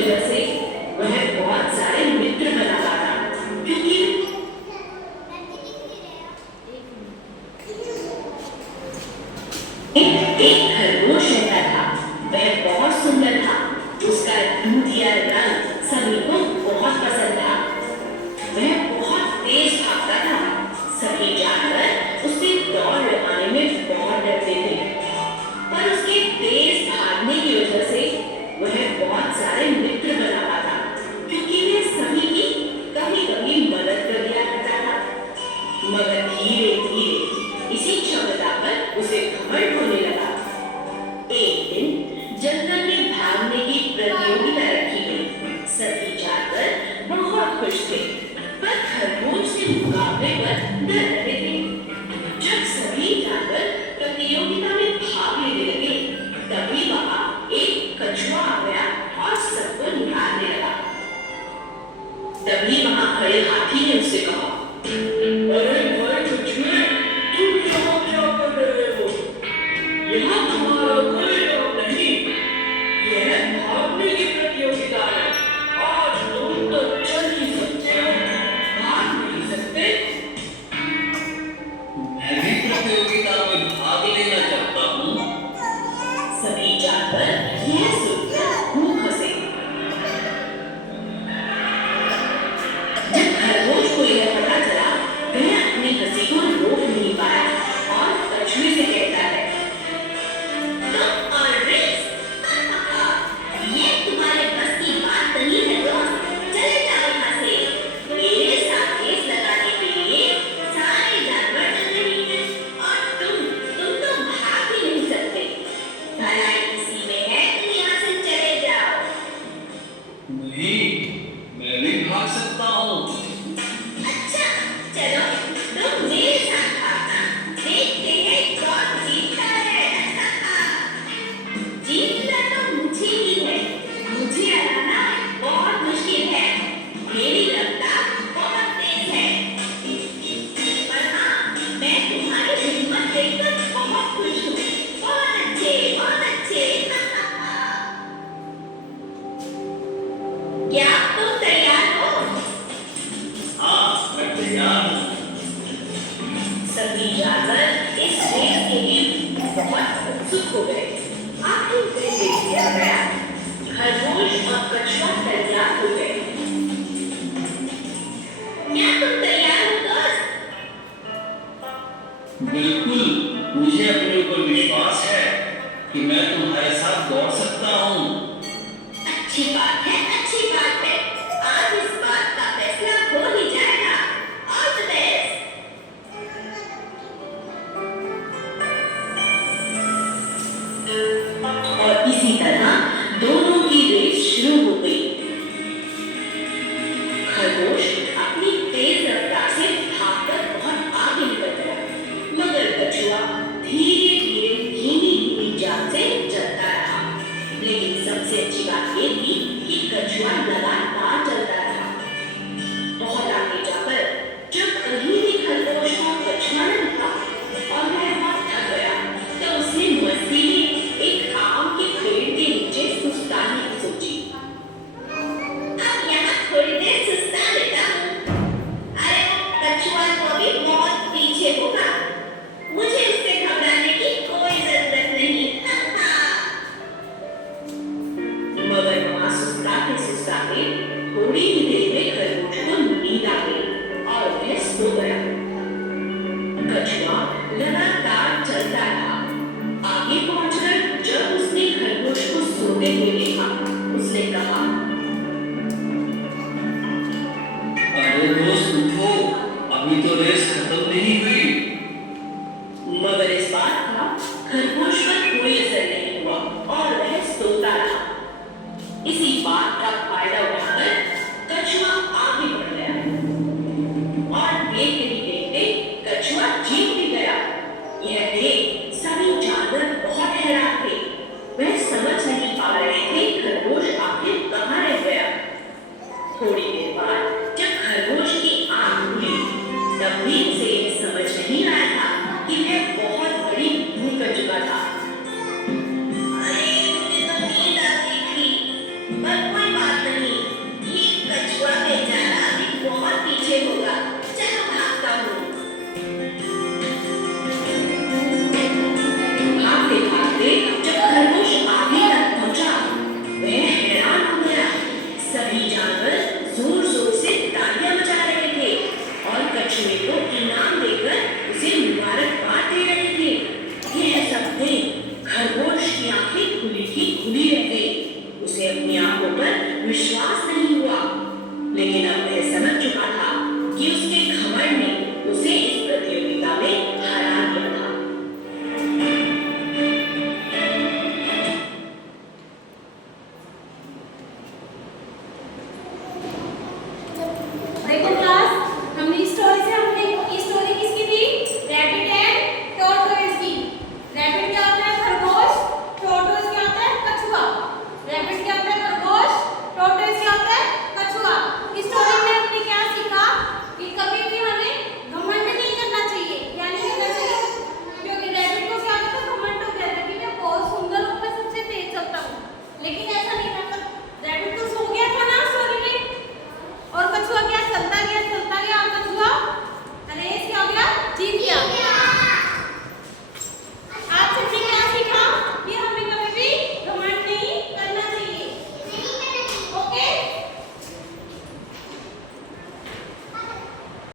वजह से वह बहुत सारे मित्र बना पाता, क्योंकि एक खरगोश रहता था। वह बहुत सुंदर था। उसका दूधिया रंग सभी को बहुत पसंद था। वह बहुत तेज भागता था। सभी जानवर उससे दौड़ लगाने में बहुत डरते थे, पर उसके तेज भागने की वजह से वह बहुत सारे मित्र बना पाता, क्योंकि वह सभी की कभी कभी मदद कर दिया करता था। मगर धीरे धीरे इसी क्षमता पर उसे घमंड होने लगा। एक दिन जंगल में भागने की प्रतियोगिता रखी गई। सभी जानवर बहुत खुश थे, पर खरगोश से मुकाबले पर डर रहे थे। जब सभी जानवर प्रतियोगिता में भाग लेने लगे, तभी वहां एक कछुआ आ गया और सबको निहारने लगा। तभी वहां खड़े हाथी ने उससे कहा, अरे भाई कछुए, तुम यहाँ क्या कर रहे हो? यहाँ तुम्हारा कोई काम नहीं। यह भागने की प्रतियोगिता है। आज तुम तो चल ही सकते हो, भाग नहीं सकते। मैं भी प्रतियोगिता में भाग लेना चाहता हूँ। सभी जानवर यह सुनकर खूब हंसे। जब खरगोश को यह पता चला, वह अपनी हंसी को रोक नहीं पाया और कछुए से कहता है, तुम और रेस, ये तुम्हारे बस की बात नहीं है दोस्त। चले जाओ यहाँ से। मेरे साथ रेस लगाने के लिए सारे जानवर चल रहे हैं और तुम तो भाग ही नहीं सकते। भलाई इसी में है, तुम यहाँ से चले जाओ। नहीं, मैं भी भाग सकता हूँ। अच्छा, चलो तुम मेरे साथ भागना। देखते हैं कौन जीतता है। जीतना तो मुझे ही है। मुझे हराना बहुत मुश्किल है। मेरी रफ्तार बहुत तेज है। पर हाँ, मैं तुम्हारी हिम्मत देखकर बहुत खुश हूँ। बहुत अच्छे, बहुत अच्छे। क्या तुम तैयार हो? हाँ, मैं तैयार हूँ। सभी जानवर इस रेस के लिए बहुत उत्सुक हो गए। आखिर दिन देख लिया गया। खरगोश और कछुआ तैयार हो गए। क्या तुम तैयार हो दोस्त? बिल्कुल, मुझे अपने ऊपर विश्वास है कि मैं तुम्हारे साथ दौड़ सकता हूँ। अच्छी बात है, अच्छी बात है। आज इस बात का फैसला हो ही जाएगा। All the best. और इसी तरह दोनों की रेस शुरू हो गई। खरगोश अपनी तेज रफ्तार से भागकर बहुत आगे निकल गया, मगर कछुआ धीरे धीरे धीमी धीमी चाल से चलता रहा। लेकिन सबसे अच्छी बात ये थी कि कछुआ लगातार चलता रहा। बहुत आगे जाकर जब कहीं भी खरगोश को कछुआ न दिखा और वह बहुत थक गया, तो उसने मस्ती में एक आम के पेड़ के नीचे सुस्ताने की सोची। अब यहाँ थोड़ी देर सुस्ता लेता हूँ। अरे वो कछुआ तो अभी बहुत पीछे होगा। मुझे उससे घबराने की कोई जरूरत नहीं। मगर वहाँ सुस्ताते सुस्ताते थोड़ी ही देर में खरगोश को नींद आ गई और वह सो गया। कछुआ लगातार चलता रहा। आगे पहुंचकर जब उसने खरगोश को सोते हुए देखा, उसने कहा, अरे दोस्त उठो, अभी तो रेस खत्म नहीं हुई। मगर इस बात का खरगोश पर कोई असर नहीं हुआ और वह सोता रहा। इसी बात का फायदा उठाकर कछुआ आगे बढ़ गया और देखते ही देखते कछुआ जीत भी गया। यह देख सभी जानवर बहुत हैरान थे। वह समझ नहीं पा रहे थे खरगोश आखिर कहाँ रह गया। थोड़ी देर बाद जब खरगोश की आंख खुली, तब भी उसे समझ नहीं आया था कि वह बहुत बड़ी भूल कर चुका था। अरे मुझे तो नींद आ गई थी, पर कोई बात विश्वास